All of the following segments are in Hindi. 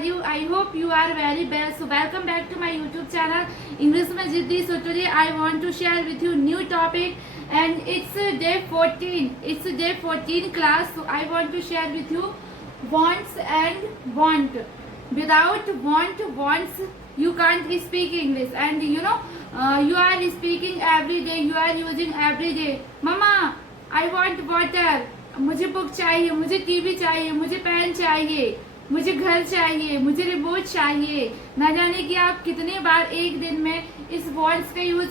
are you? I hope you are very well. So welcome back to my YouTube channel English में जिद्दी. So today I want to share with you new topic and it's day 14. It's day 14 class. So I want to share with you wants and want. Without wants you can't speak English, and you know you are speaking every day, you are using every day. Mama, I want water. मुझे बुक चाहिए, मुझे टीवी चाहिए, मुझे पेन चाहिए, मुझे घर चाहिए, मुझे रिमोट चाहिए. ना जाने कि आप कितनी बार एक दिन में इस वॉन्ट्स का यूज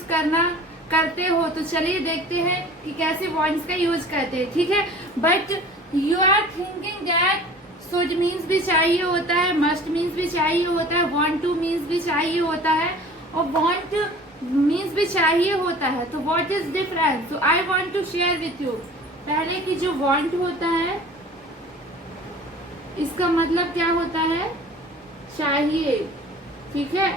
करते हो. तो चलिए देखते हैं कि कैसे वॉन्ट्स का यूज करते हैं. ठीक है, but you are thinking that should means भी चाहिए होता है, मस्ट मीन्स भी चाहिए होता है, वांट टू मीन्स भी चाहिए होता है और वांट मीन्स भी चाहिए होता है. तो what is difference? So I want to share with you. पहले की जो वांट होता है इसका मतलब क्या होता है? चाहिए. ठीक है,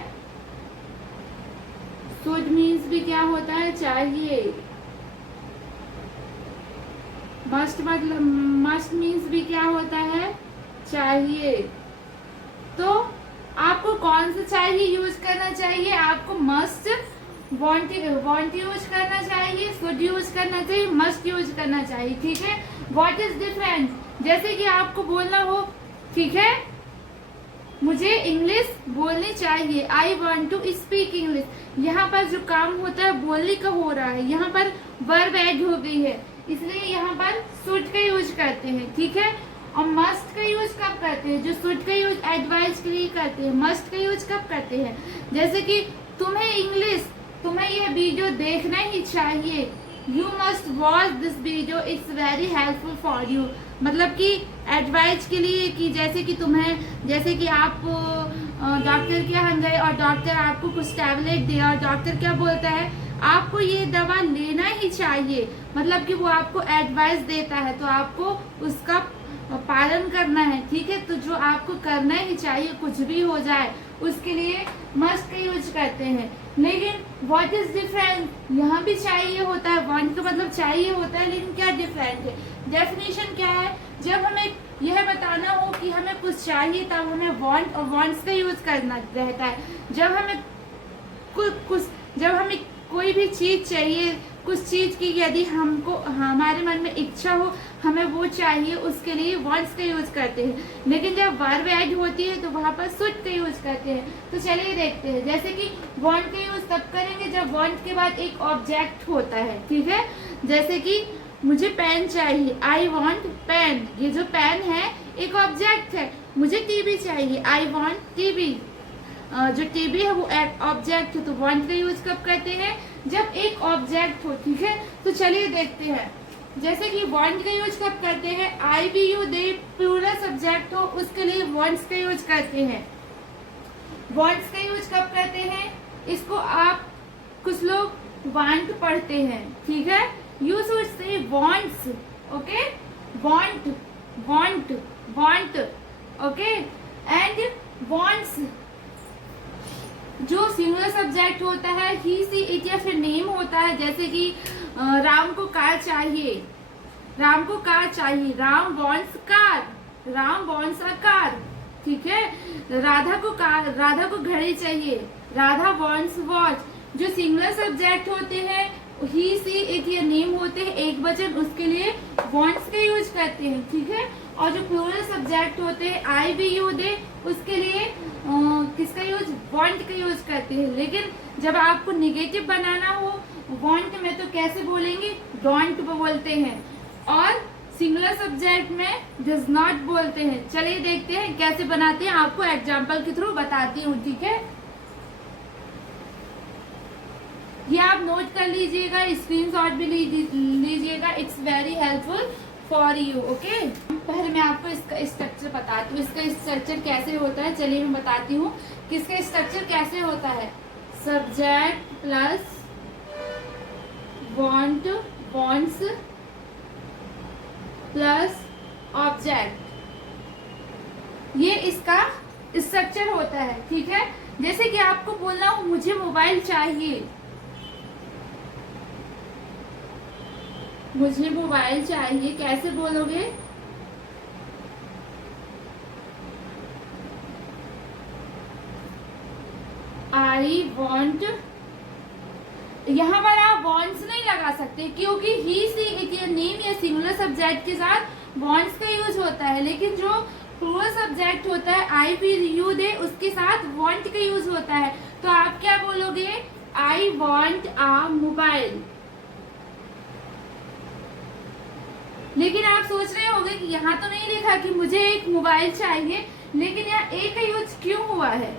शुड मीन्स भी क्या होता है? चाहिए. मस्ट मतलब मस्ट मीन्स भी क्या होता है? चाहिए. तो आपको कौन सा चाहिए यूज करना चाहिए? आपको मस्ट वांट यूज करना चाहिए, शुड यूज करना चाहिए, मस्ट यूज करना चाहिए. ठीक है, व्हाट इज डिफरेंस? जैसे कि आपको बोलना हो, ठीक है, मुझे इंग्लिश बोलनी चाहिए, I want to speak English. यहाँ पर जो काम होता है बोलने का हो रहा है, यहाँ पर वर्ब ऐड हो गई है, इसलिए यहाँ पर शुड का यूज करते हैं. ठीक है, और मस्ट का यूज कब करते हैं? जो शुड का यूज एडवाइस के लिए करते हैं. मस्ट का यूज कब करते हैं? जैसे कि तुम्हें ये वीडियो देखना ही चाहिए, you must watch this video, it's very helpful for you. मतलब कि एडवाइस के लिए, कि जैसे कि आप डॉक्टर के यहाँ गए और डॉक्टर आपको कुछ टैबलेट दिया और डॉक्टर क्या बोलता है? आपको ये दवा लेना ही चाहिए. मतलब कि वो आपको एडवाइस देता है तो आपको उसका पालन करना है. ठीक है, तो जो आपको करना ही चाहिए, कुछ भी हो जाए, उसके लिए मस्ट का यूज करते हैं. लेकिन व्हाट इज डिफरेंट? यहाँ भी चाहिए होता है, वांट का मतलब चाहिए होता है, लेकिन क्या डिफरेंट है? डेफिनेशन क्या है? जब हमें यह बताना हो कि हमें कुछ चाहिए तब हमें वांट और वांट्स का यूज करना रहता है. जब हमें कोई भी चीज चाहिए, कुछ चीज की यदि हमको हमारे मन में इच्छा हो, हमें वो चाहिए, उसके लिए वांट्स का यूज करते हैं. लेकिन जब वर्ब ऐड होती है तो वहां पर शुड का यूज करते हैं. तो चलिए देखते हैं. जैसे कि वांट का यूज तब करेंगे जब वांट के बाद एक ऑब्जेक्ट होता है. ठीक है, जैसे कि मुझे पेन चाहिए, आई वॉन्ट पेन. ये जो पेन है एक ऑब्जेक्ट है. मुझे टीवी चाहिए, आई वॉन्ट टीवी. जो टीवी है वो एक ऑब्जेक्ट है. तो वांट का यूज कब करते हैं? जब एक ऑब्जेक्ट हो. ठीक है, तो चलिए देखते हैं. जैसे कि वांट का यूज कब करते हैं? I we you they plural subject हो, उसके लिए वांट्स का यूज करते हैं. वांट्स का यूज कब करते हैं? इसको आप कुछ लोग वांट पढ़ते हैं. ठीक है, you should say wants. Okay, want want want. Okay, and wants जो सिंगुलर सब्जेक्ट होता है, ही सी इट या फिर नेम होता है. जैसे कि राम को कार चाहिए, राम को कार चाहिए, Ram wants car, Ram wants a car. ठीक है, राधा को घड़ी चाहिए, राधा वॉन्ट्स वॉच. जो सिंगुलर सब्जेक्ट होते हैं, ही सी इट या नेम होते हैं एक वचन, उसके लिए वॉन्ट्स का यूज करते हैं. ठीक है, और जो प्लूरल सब्जेक्ट होते हैं, आई वी यू दे, उसके लिए किसका यूज? वांट का यूज करते हैं. लेकिन जब आपको निगेटिव बनाना हो वांट में तो कैसे बोलेंगे? डोंट बोलते हैं. और सिंगुलर सब्जेक्ट में डज नॉट बोलते हैं. चलिए देखते हैं कैसे बनाते हैं, आपको एग्जाम्पल के थ्रू बताती हूँ. ठीक है, ये आप नोट कर लीजिएगा, स्क्रीनशॉट भी लीजिएगा, it's very helpful for you. Okay, पहले मैं आपको इसका स्ट्रक्चर बताती हूँ. इसका स्ट्रक्चर कैसे होता है चलिए मैं बताती हूँ कि इसका स्ट्रक्चर कैसे होता है. Subject plus want wants plus object, ये इसका स्ट्रक्चर होता है. ठीक है, जैसे कि आपको बोलना हो मुझे मोबाइल चाहिए, मुझे मोबाइल चाहिए, कैसे बोलोगे? आई वॉन्ट, यहाँ पर आप वॉन्ट्स नहीं लगा सकते क्योंकि ही सी इट या नेम या सिंगुलर सब्जेक्ट के साथ वॉन्ट्स का यूज होता है, लेकिन जो प्लूरल सब्जेक्ट होता है आई वी यू दे उसके साथ वॉन्ट का यूज होता है। तो आप क्या बोलोगे, आई वॉन्ट आ मोबाइल। लेकिन आप सोच रहे होंगे कि यहाँ तो नहीं लिखा कि मुझे एक मोबाइल चाहिए, लेकिन यहाँ ए का यूज क्यों हुआ है,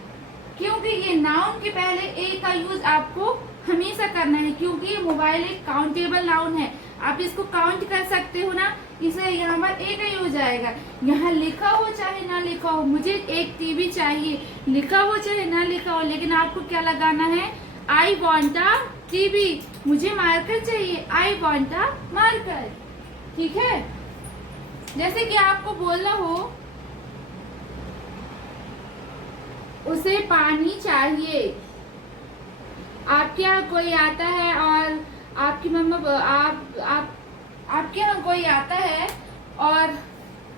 क्योंकि ये नाउन के पहले ए का यूज आपको हमेशा करना है, क्योंकि ये मोबाइल एक काउंटेबल नाउन है, आप इसको काउंट कर सकते हो ना, इसलिए यहाँ पर ए का यूज आएगा। यहाँ लिखा हो चाहे ना लिखा हो, मुझे एक टीवी चाहिए, लिखा हो चाहे ना लिखा हो, लेकिन आपको क्या लगाना है, आई वॉन्ट अ टीवी, मुझे मार्कर चाहिए, आई वॉन्ट अ मार्कर। ठीक है, जैसे कि आपको बोलना हो उसे पानी चाहिए, आपके यहाँ कोई आता है और आपकी मम्मा आपके यहाँ कोई आता है और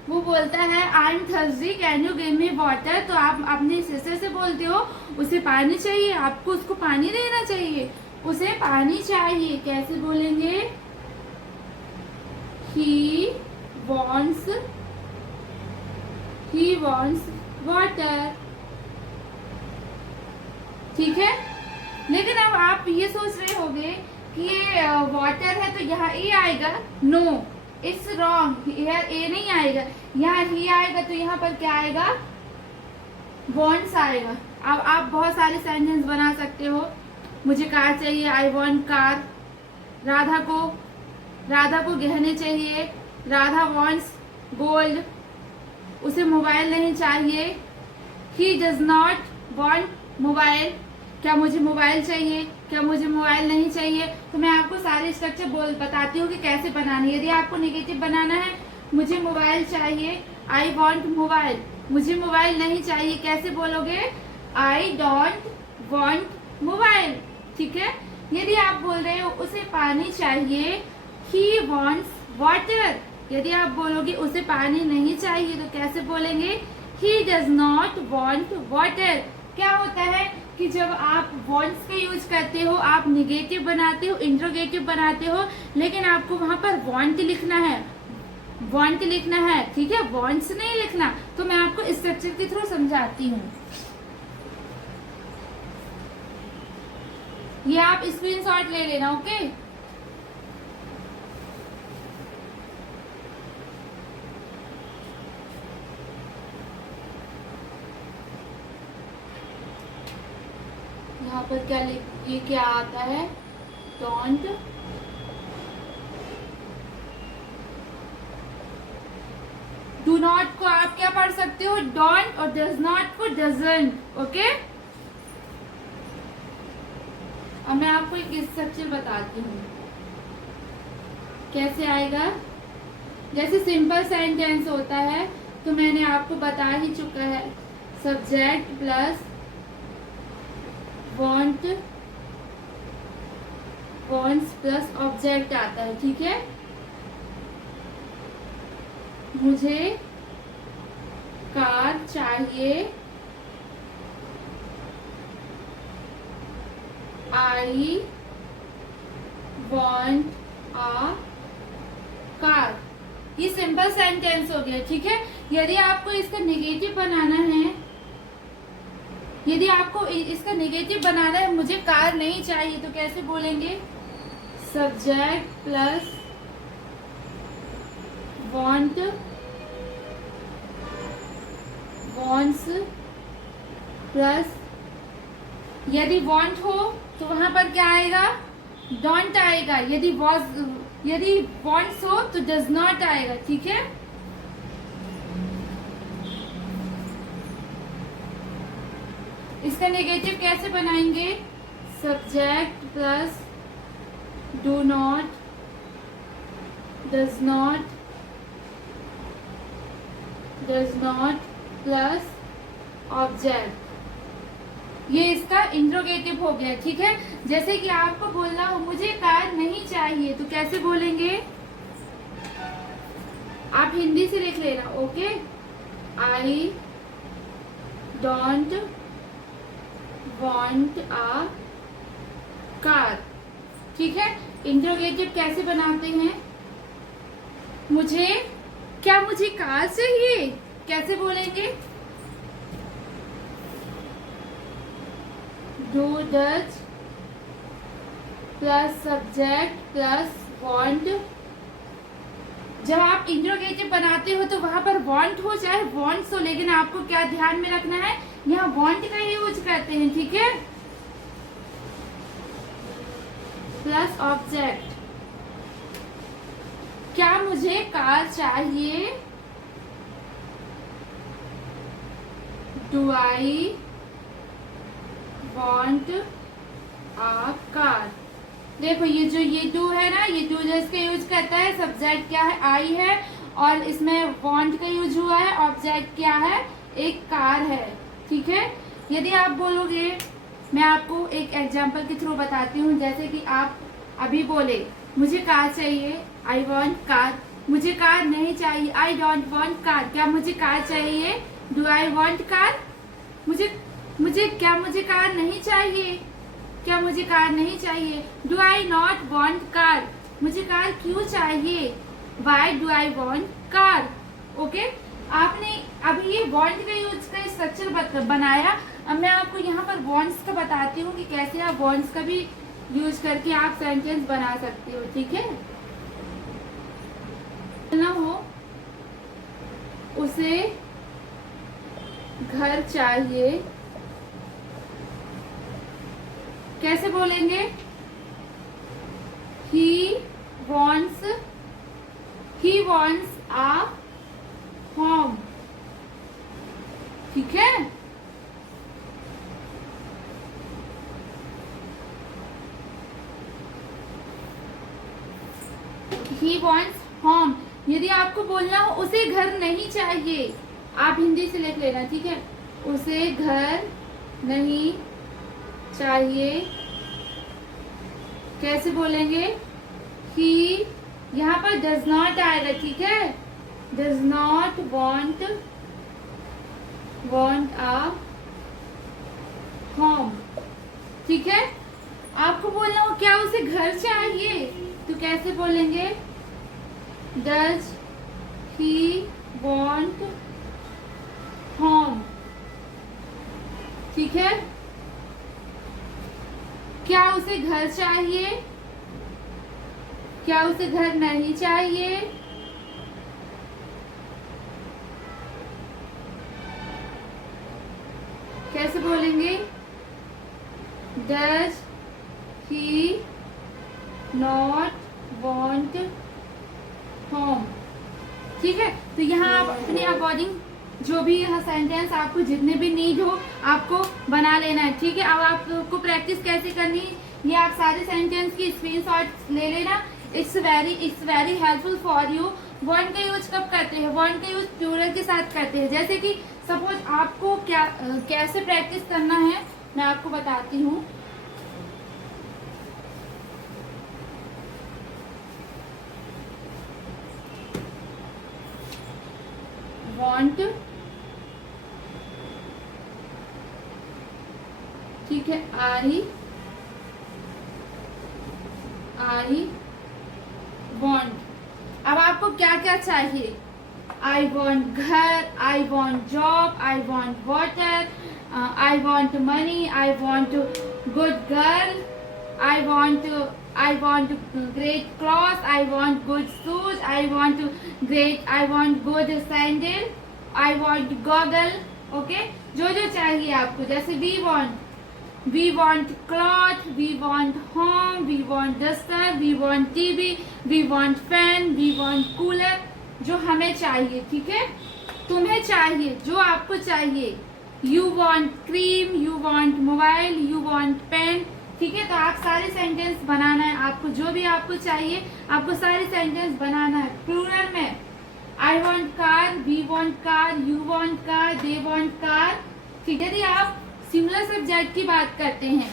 वो बोलता है I am thirsty can you give me water, तो आप अपनी सिस्टर से बोलते हो उसे पानी चाहिए, आपको उसको पानी देना चाहिए, उसे पानी चाहिए। कैसे बोलेंगे, he wants water। ठीक है, लेकिन अब आप ये सोच रहे होंगे कि ये वाटर है तो यहाँ ए आएगा, नो इट्स रॉन्ग, यहाँ ए नहीं आएगा, यहाँ ही आएगा, तो यहाँ पर क्या आएगा, वॉन्ट्स आएगा। अब आप बहुत सारे सेंटेंस बना सकते हो, मुझे कार चाहिए, आई वॉन्ट कार, राधा को गहने चाहिए, राधा वॉन्ट्स गोल्ड, उसे मोबाइल नहीं चाहिए, he does not want mobile, क्या मुझे मोबाइल चाहिए, क्या मुझे मोबाइल नहीं चाहिए। तो मैं आपको सारे स्ट्रक्चर बताती हूँ कि कैसे बनानी है। यदि आपको नेगेटिव बनाना है, मुझे मोबाइल चाहिए, आई वॉन्ट मोबाइल, मुझे मोबाइल नहीं चाहिए, कैसे बोलोगे, आई डोंट वॉन्ट मोबाइल। ठीक है, यदि आप बोल रहे हो उसे पानी चाहिए, he wants water, यदि आप बोलोगे उसे पानी नहीं चाहिए तो कैसे बोलेंगे, he does not want water। क्या होता है कि जब आप wants का यूज करते हो, आप निगेटिव बनाते हो, इंट्रोगेटिव बनाते हो, लेकिन आपको वहां पर want लिखना है, want लिखना है, ठीक है, wants नहीं लिखना। तो मैं आपको स्ट्रक्चर के थ्रू समझाती हूँ, ये आप स्क्रीनशॉट ले लेना। ओके, यहाँ पर ये क्या आता है, डोंट, डू नॉट को आप क्या पढ़ सकते हो, डोंट, और डज नॉट को डजंट। ओके, अब मैं आपको एक स्ट्रक्चर बताती हूँ कैसे आएगा। जैसे सिंपल सेंटेंस होता है तो मैंने आपको बता ही चुका है, subject plus want, wants plus object आता है। ठीक है, मुझे कार चाहिए, आई वॉन्ट अ कार, ये सिंपल सेंटेंस हो गया। ठीक है, यदि आपको इसका नेगेटिव बनाना है, यदि आपको इसका नेगेटिव बनाना है, मुझे कार नहीं चाहिए, तो कैसे बोलेंगे, subject plus want, wants plus, यदि वॉन्ट हो तो वहां पर क्या आएगा, डोंट आएगा, यदि वॉन्ट्स हो तो डज नॉट आएगा। ठीक है, इसका नेगेटिव कैसे बनाएंगे, subject plus do not, does not plus object, ये इसका इंट्रोगेटिव हो गया। ठीक है, जैसे कि आपको बोलना हो मुझे कार नहीं चाहिए, तो कैसे बोलेंगे, आप हिंदी से लिख लेना। Okay, I don't want a car। ठीक है, इंट्रोगेटिव कैसे बनाते हैं? क्या मुझे कार चाहिए? कैसे बोलेंगे? Do does plus subject plus want। जब आप इंट्रोगेटिव बनाते हो तो वहां पर want हो चाहे wants हो, लेकिन आपको क्या ध्यान में रखना है, यहाँ want का यूज करते हैं। ठीक है, प्लस ऑब्जेक्ट। क्या मुझे कार चाहिए? Do I want a car. देखो ये डू है ना, ये डू जस्ट का यूज करता है, सब्जेक्ट क्या है, आई है, और इसमें वॉन्ट का यूज हुआ है, ऑब्जेक्ट क्या है, एक कार है। ठीक है, यदि आप बोलोगे, मैं आपको एक एग्जांपल के थ्रू बताती हूँ। जैसे कि आप अभी बोले मुझे कार चाहिए, आई वॉन्ट कार। मुझे कार नहीं चाहिए, आई डोंट वॉन्ट कार। क्या मुझे कार चाहिए? Do I want car. क्या मुझे कार नहीं चाहिए? क्या मुझे कार नहीं चाहिए? Do I not want car. मुझे कार क्यों चाहिए? Why do I want car. Okay, आपने अभी ये वॉन्ट का यूज का स्ट्रक्चर बनाया। अब मैं आपको यहाँ पर वॉन्ट्स का बताती हूँ कि कैसे आप वॉन्ट्स का भी यूज करके आप सेंटेंस बना सकते हो। ठीक है, ना हो उसे घर चाहिए, कैसे बोलेंगे? He wants a home. ठीक है, ही वॉन्ट्स होम। यदि आपको बोलना हो उसे घर नहीं चाहिए, आप हिंदी से लिख लेना। ठीक है, उसे घर नहीं चाहिए, कैसे बोलेंगे? ही, यहाँ पर डज नॉट आएगा। ठीक है, does not want a home. ठीक है, आपको बोलना हो क्या उसे घर चाहिए, तो कैसे बोलेंगे? Does he want home. ठीक है, क्या उसे घर चाहिए? क्या उसे घर नहीं चाहिए? कैसे बोलेंगे? Does he not want home. ठीक है, तो यहाँ आप अपने अकॉर्डिंग जो भी यह सेंटेंस आपको जितने भी नीड हो आपको बना लेना है। ठीक है, अब आपको प्रैक्टिस कैसे करनी है, ये आप सारे सेंटेंस की स्क्रीनशॉट ले लेना। It's very helpful for you. Want का यूज कब करते हैं? वॉन्ट का यूज प्लूरल के साथ करते हैं। जैसे कि सपोज आपको कैसे प्रैक्टिस करना है मैं आपको बताती हूँ। वॉन्ट, ठीक है, आई वॉन्ट। अब आपको क्या क्या चाहिए? आई वॉन्ट घर, I want job, I want water, I want money, I want good girl, I want great clothes, I want good shoes, I want good sandal, I want goggle। Okay, जो जो चाहिए आपको। जैसे we want cloth, we want home, we want duster, we want TV, we want fan, we want cooler। जो हमें चाहिए। ठीक है, तुम्हें चाहिए, जो आपको चाहिए। You want cream, you want mobile, you want pen। ठीक है, तो आप सारे सेंटेंस बनाना है। आपको जो भी आपको चाहिए आपको सारे सेंटेंस बनाना है प्लूरल में। I want car, we want car, you want car, they want car. ठीक है, यदि आप सिंगुलर सब्जेक्ट की बात करते हैं,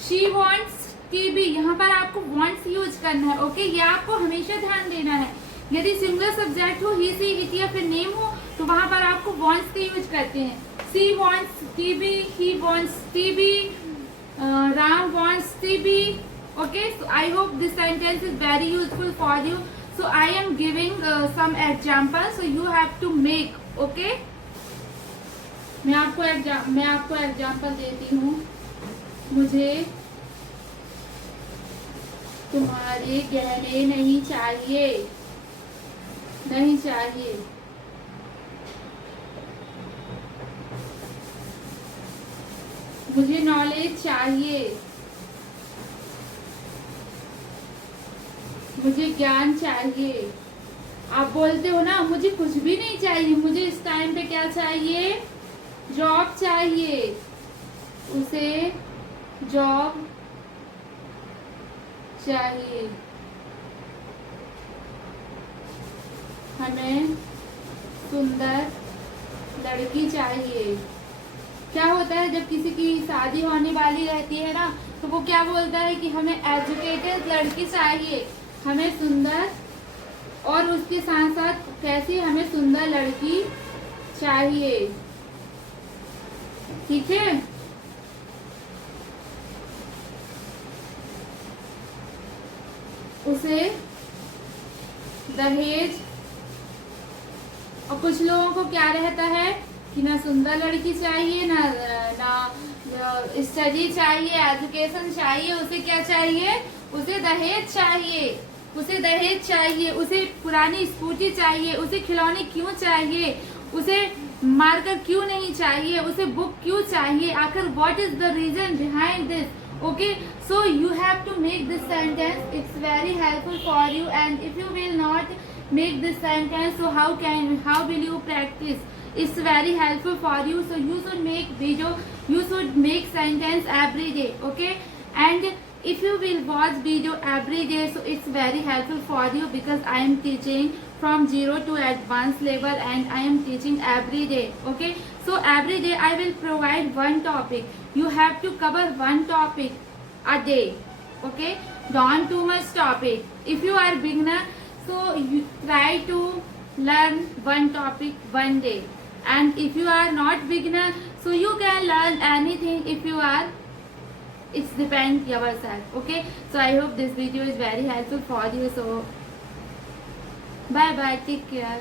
शी वॉन्ट्स टीवी, यहाँ पर आपको वॉन्ट्स यूज करना है। ओके, ये आपको हमेशा ध्यान देना है। यदि सिंगुलर सब्जेक्ट हो, ही सी इट या फिर नेम हो, तो वहां पर आपको वॉन्ट्स का यूज करते हैं। She wants TB, he wants TB, Ram wants TB. Okay, so I hope this sentence is very useful for you. So I am giving some examples, so you have to make. Okay, मैं आपको एग्जाम्पल देती हूँ. मुझे तुम्हारे गहने नहीं चाहिए, नहीं चाहिए. मुझे नॉलेज चाहिए, मुझे ज्ञान चाहिए. आप बोलते हो ना मुझे कुछ भी नहीं चाहिए, मुझे इस टाइम पे क्या चाहिए, जॉब चाहिए. उसे जॉब चाहिए. हमें सुंदर लड़की चाहिए. क्या होता है जब किसी की शादी होने वाली रहती है ना, तो वो क्या बोलता है कि हमें एजुकेटेड लड़की चाहिए, हमें सुंदर, और उसके साथ साथ कैसी, हमें सुंदर लड़की चाहिए. ठीक है. उसे दहेज, और कुछ लोगों को क्या रहता है कि ना सुंदर लड़की चाहिए, ना स्टडी चाहिए, एजुकेशन चाहिए, उसे क्या चाहिए, उसे दहेज चाहिए, उसे दहेज चाहिए, उसे पुरानी स्कूटी चाहिए, उसे खिलौने क्यों चाहिए, उसे मार्कर क्यों नहीं चाहिए, उसे बुक क्यों चाहिए, आखिर what is the reason behind this. Okay, so you have to make this sentence. It's very helpful for you, and if you will not make this sentence, so how will you practice? It's very helpful for you, so you should make video, you should make sentence every day. Okay, and if you will watch video every day, so it's very helpful for you, because I am teaching from 0 to advanced level, and I am teaching every day. Okay, so every day I will provide one topic. You have to cover one topic a day. Okay, don't too much topic. If you are beginner, so you try to learn one topic one day, and if you are not beginner, so you can learn anything. If you are, it's depend yourself. Okay, so I hope this video is very helpful for you. So bye bye, take care.